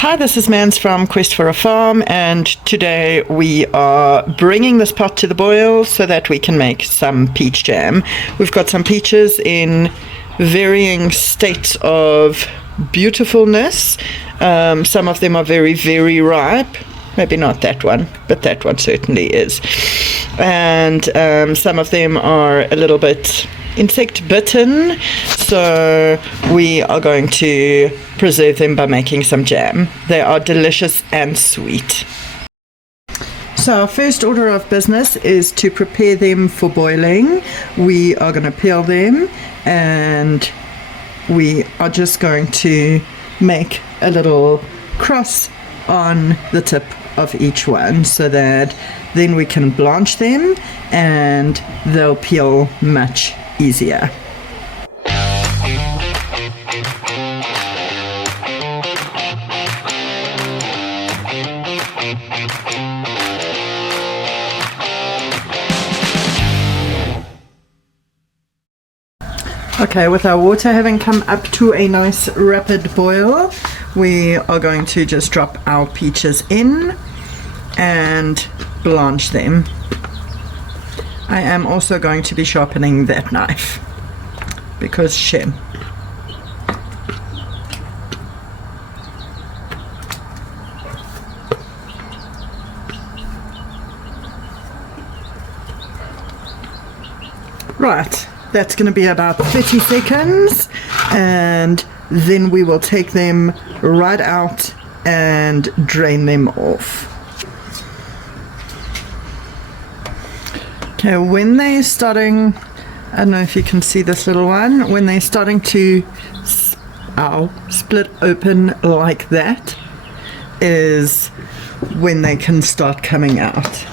Hi, this is Mans from Quest for a Farm, and today we are bringing this pot to the boil so that we can make some peach jam. We've got some peaches in varying states of beautifulness. Some of them are very, very ripe. Maybe not that one, but that one certainly is. And some of them are a little bit insect bitten, so we are going to preserve them by making some jam. They are delicious and sweet. So our first order of business is to prepare them for boiling. We are going to peel them, and we are just going to make a little cross on the tip of each one so that then we can blanch them and they'll peel much easier. Okay, with our water having come up to a nice rapid boil, we are going to just drop our peaches in and blanch them. I am also going to be sharpening that knife because shame. Right, that's going to be about 30 seconds, and then we will take them right out and drain them off. Okay, when they're starting, I don't know if you can see this little one, when they're starting to split open like that is when they can start coming out.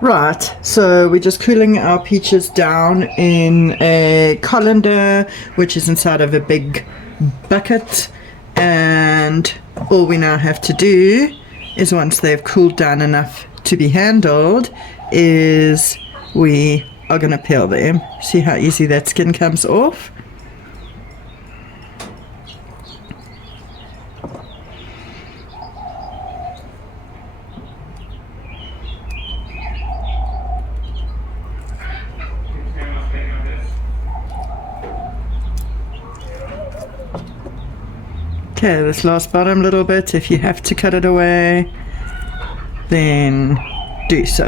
Right, so we're just cooling our peaches down in a colander, which is inside of a big bucket, and all we now have to do is, once they've cooled down enough to be handled, is we are going to peel them. See how easy that skin comes off? Okay, this last bottom little bit, if you have to cut it away, then do so.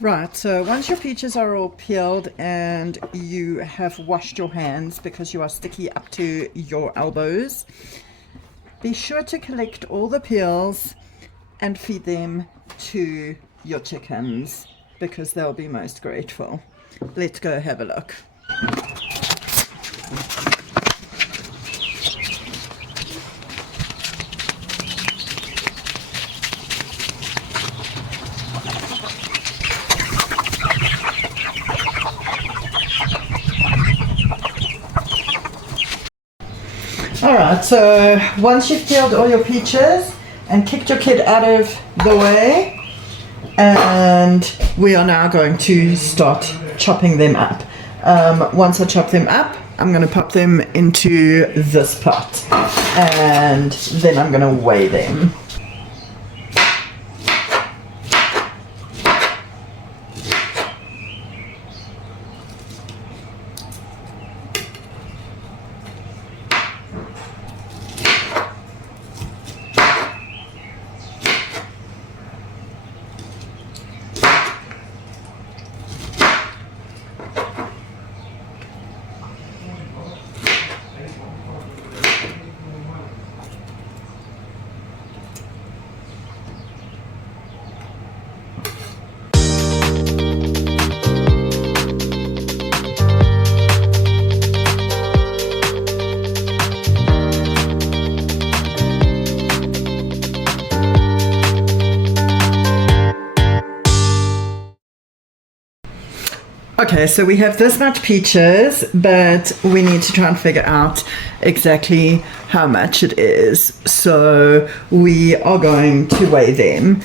Right, so once your peaches are all peeled and you have washed your hands because you are sticky up to your elbows, be sure to collect all the peels and feed them to your chickens, because they'll be most grateful. Let's go have a look. Alright, so once you've peeled all your peaches and kicked your kid out of the way, and we are now going to start chopping them up. Once I chop them up, I'm going to pop them into this pot, and then I'm going to weigh them. Okay, so we have this much peaches, but we need to try and figure out exactly how much it is. So we are going to weigh them.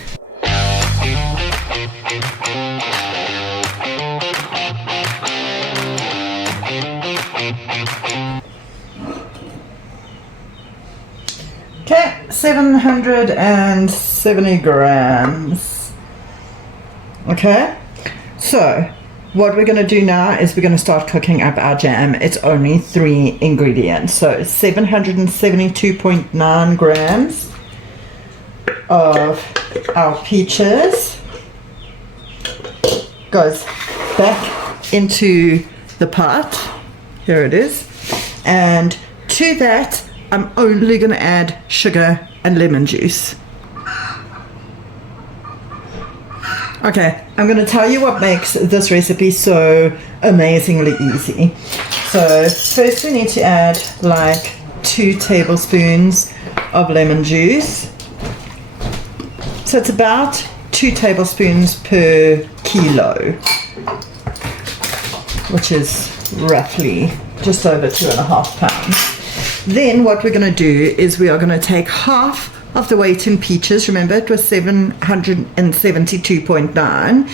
Okay, 770 grams. Okay, so what we're going to do now is we're going to start cooking up our jam. It's only 3 ingredients, so 772.9 grams of our peaches goes back into the pot. Here it is. And to that, I'm only going to add sugar and lemon juice. Okay, I'm going to tell you what makes this recipe so amazingly easy. So first we need to add like 2 tablespoons of lemon juice. So it's about 2 tablespoons per kilo, which is roughly just over 2.5 pounds. Then what we're going to do is we are going to take half of the weight in peaches. Remember, it was 772.9,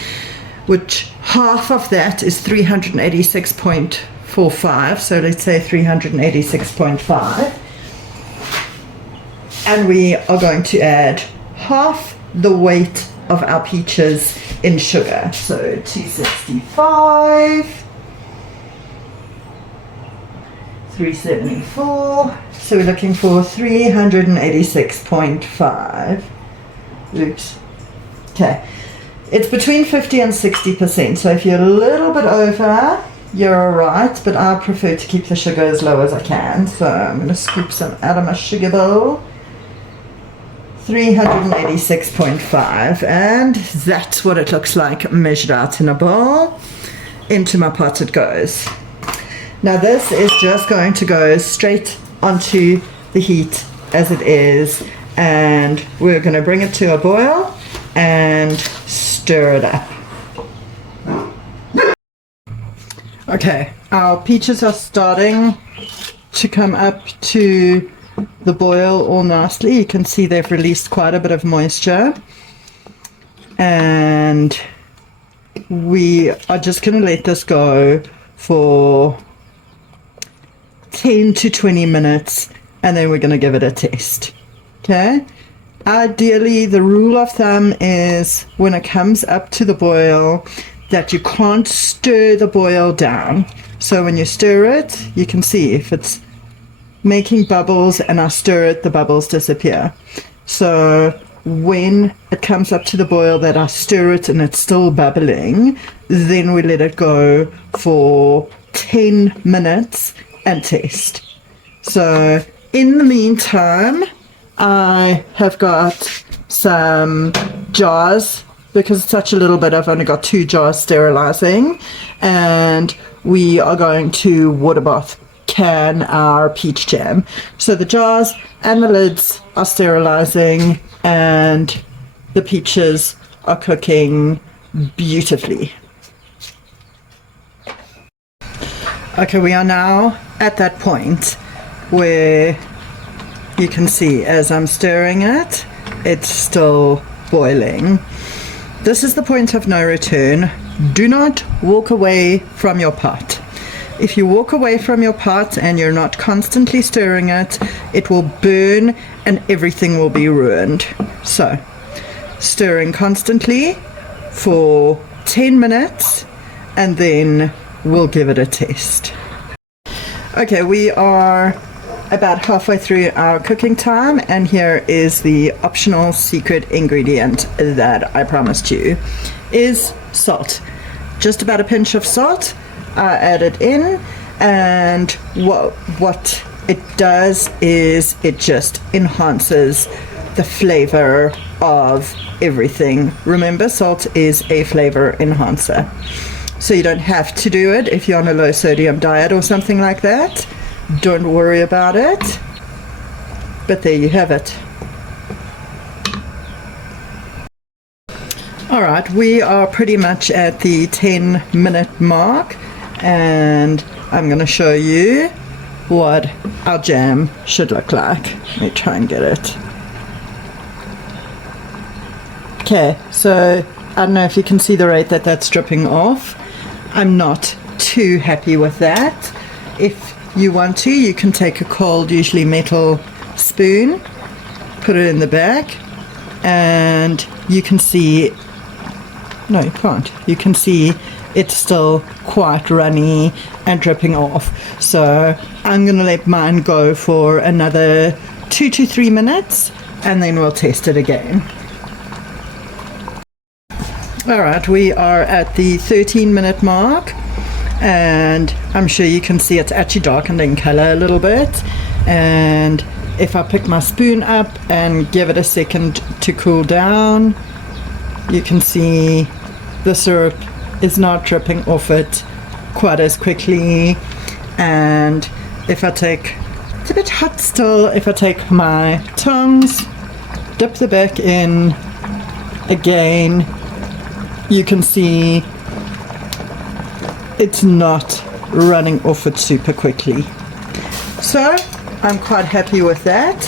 which half of that is 386.45. So let's say 386.5. And we are going to add half the weight of our peaches in sugar. So 265. 374, so we're looking for 386.5. Oops. Okay, it's between 50 and 60%, so if you're a little bit over, you're alright, but I prefer to keep the sugar as low as I can, so I'm going to scoop some out of my sugar bowl. 386.5, and that's what it looks like measured out in a bowl. Into my pot it goes. Now this is just going to go straight onto the heat as it is, and we're going to bring it to a boil and stir it up. Okay, our peaches are starting to come up to the boil all nicely. You can see they've released quite a bit of moisture, and we are just going to let this go for 10 to 20 minutes, and then we're going to give it a test. Okay, ideally the rule of thumb is when it comes up to the boil that you can't stir the boil down. So when you stir it, you can see if it's making bubbles and I stir it, the bubbles disappear. So when it comes up to the boil that I stir it and it's still bubbling, then we let it go for 10 minutes and taste. So in the meantime, I have got some jars, because it's such a little bit, I've only got 2 jars sterilizing, and we are going to water bath can our peach jam. So the jars and the lids are sterilizing, and the peaches are cooking beautifully. Okay, we are now at that point where you can see as I'm stirring it, it's still boiling. This is the point of no return. Do not walk away from your pot. If you walk away from your pot and you're not constantly stirring it, it will burn and everything will be ruined. So, stirring constantly for 10 minutes and then we'll give it a taste. Okay, we are about halfway through our cooking time, and here is the optional secret ingredient that I promised you, is salt. Just about a pinch of salt. I add it in, and what it does is it just enhances the flavor of everything. Remember, salt is a flavor enhancer. So you don't have to do it if you're on a low sodium diet or something like that. Don't worry about it. But there you have it. Alright, we are pretty much at the 10-minute mark, and I'm going to show you what our jam should look like. Let me try and get it. Okay, so I don't know if you can see the rate that that's dripping off. I'm not too happy with that. If you want to, you can take a cold, usually metal spoon, put it in the back, and you can see, no you can't, you can see it's still quite runny and dripping off. So I'm going to let mine go for another 2 to 3 minutes, and then we'll test it again. Alright, we are at the 13-minute mark, and I'm sure you can see it's actually darkened in color a little bit. And if I pick my spoon up and give it a second to cool down, you can see the syrup is not dripping off it quite as quickly. And if I take, it's a bit hot still, if I take my tongs, dip the back in again, you can see it's not running off it super quickly. So I'm quite happy with that.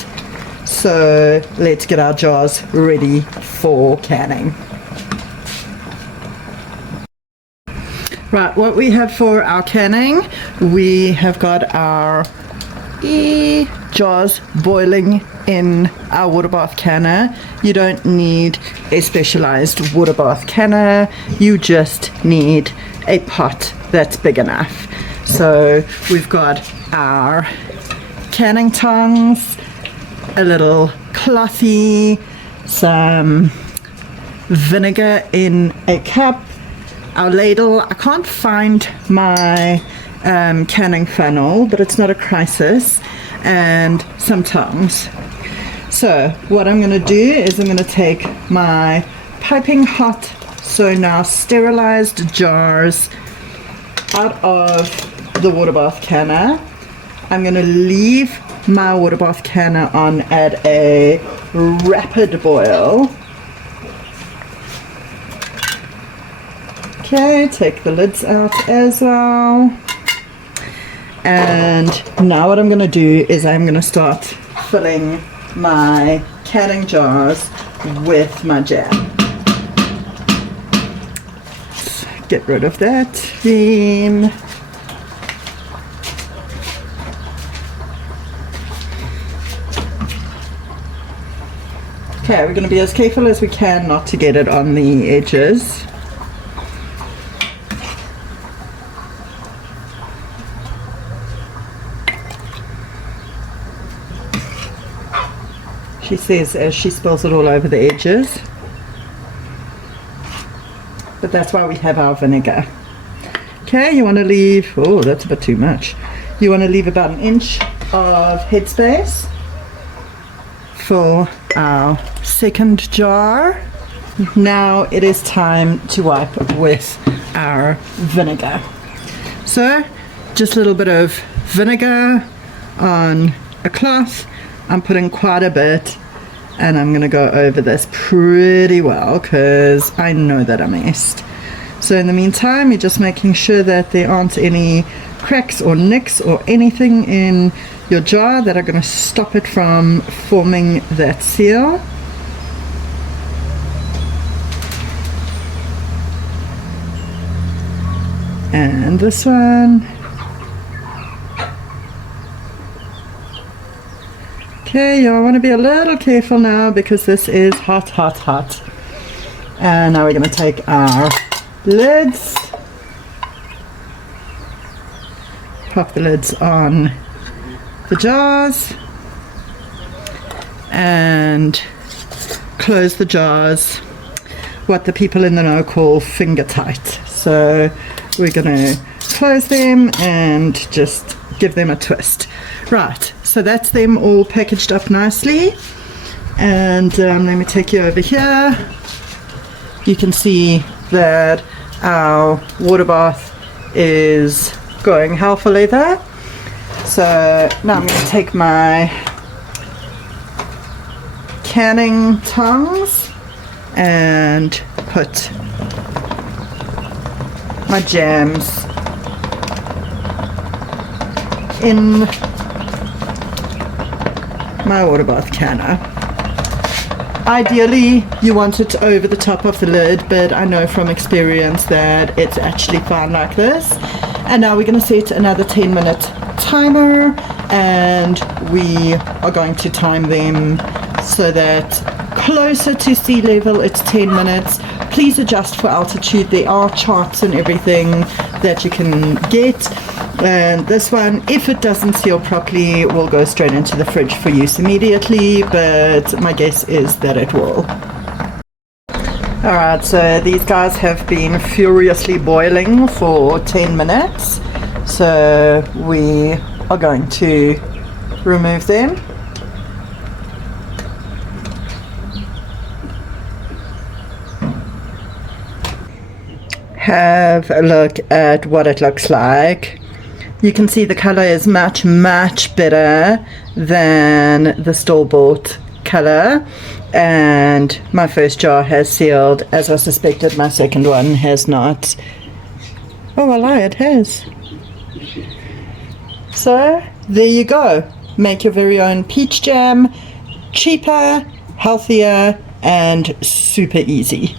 So let's get our jars ready for canning. Right, what we have for our canning, we have got our jars boiling in our water bath canner. You don't need a specialized water bath canner, you just need a pot that's big enough. So we've got our canning tongs, a little clothy, some vinegar in a cup, our ladle. I can't find my canning funnel, but it's not a crisis, and some tongs. So what I'm going to do is I'm going to take my piping hot, so now sterilized jars out of the water bath canner. I'm going to leave my water bath canner on at a rapid boil. Okay, take the lids out as well. And now what I'm going to do is I'm going to start filling my canning jars with my jam. Let's get rid of that steam. Okay, we're going to be as careful as we can not to get it on the edges. She says as she spills it all over the edges. But that's why we have our vinegar. Okay, you want to leave, oh that's a bit too much. You want to leave about 1 inch of headspace for our second jar. Now it is time to wipe with our vinegar. So just a little bit of vinegar on a cloth. I'm putting quite a bit, and I'm going to go over this pretty well because I know that I messed. So in the meantime, you're just making sure that there aren't any cracks or nicks or anything in your jar that are going to stop it from forming that seal. And this one. Okay, you want to be a little careful now because this is hot, hot, hot. And now we're going to take our lids, pop the lids on the jars, and close the jars, what the people in the know call finger tight. So we're going to close them and just give them a twist. Right, so that's them all packaged up nicely. And let me take you over here. You can see that our water bath is going healthily there. So now I'm going to take my canning tongs and put my jams in my water bath canner. Ideally you want it over the top of the lid, but I know from experience that it's actually fine like this. And now we're going to set another 10-minute timer, and we are going to time them so that closer to sea level it's 10 minutes. Please adjust for altitude. There are charts and everything that you can get. And this one, if it doesn't seal properly, will go straight into the fridge for use immediately, but my guess is that it will. Alright, so these guys have been furiously boiling for 10 minutes, so we are going to remove them. Have a look at what it looks like. You can see the color is much better than the store-bought color, and my first jar has sealed as I suspected. My second one has not. Oh, I lie, it has. So there you go. Make your very own peach jam. Cheaper, healthier, and super easy.